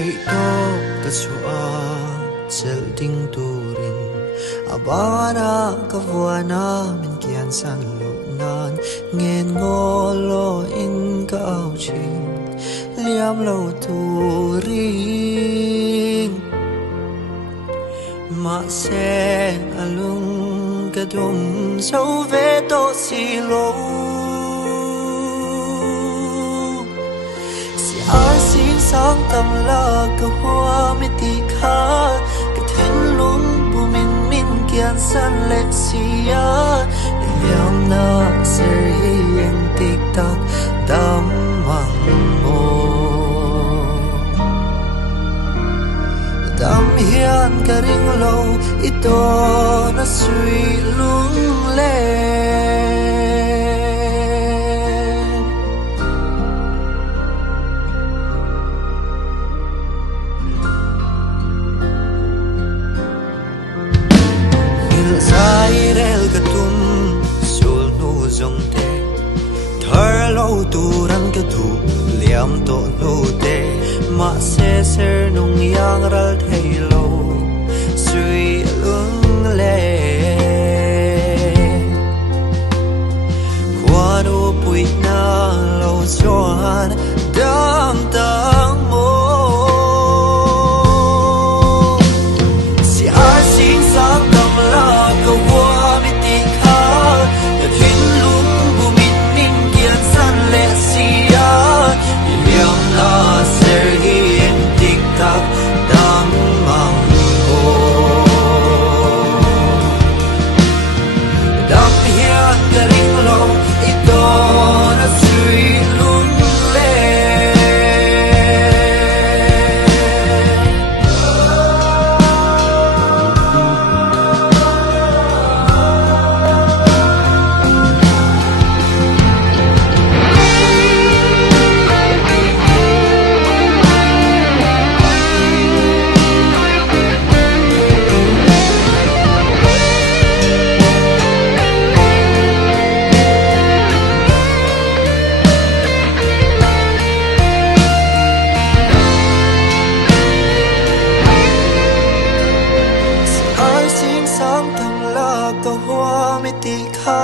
hay to ka chua chel ding turin abana ka vuana min kian san lo nan ngen ngolo in ka au chi liam lo turing ma se alung ka dum so ve to si lo xin sáng tâm la ka hoa mi ti kha ka thiên lung bu min min kian san le sia liam na ser hieng tik tak dam mang mo dam hian ka ring lo ito na sui lung le rel ka tum sul nu zong te thar lo turan ka thu liam to nu te ma se ser nung yang ral thei lo sui lung le kwanu pui na lo chuan dam tang mo si a sing sang tam la ka wa mi ti kha ka thin lung bu min min kian san le sia liam la ser hiền tik tak dam mang ho dam hian ka ring lo ito na sui lung le ka hoa mi ti kha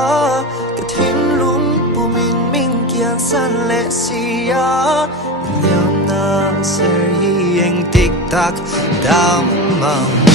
ka thin lung bu min min kian san le sia liam na ser hieng tik tak dam mang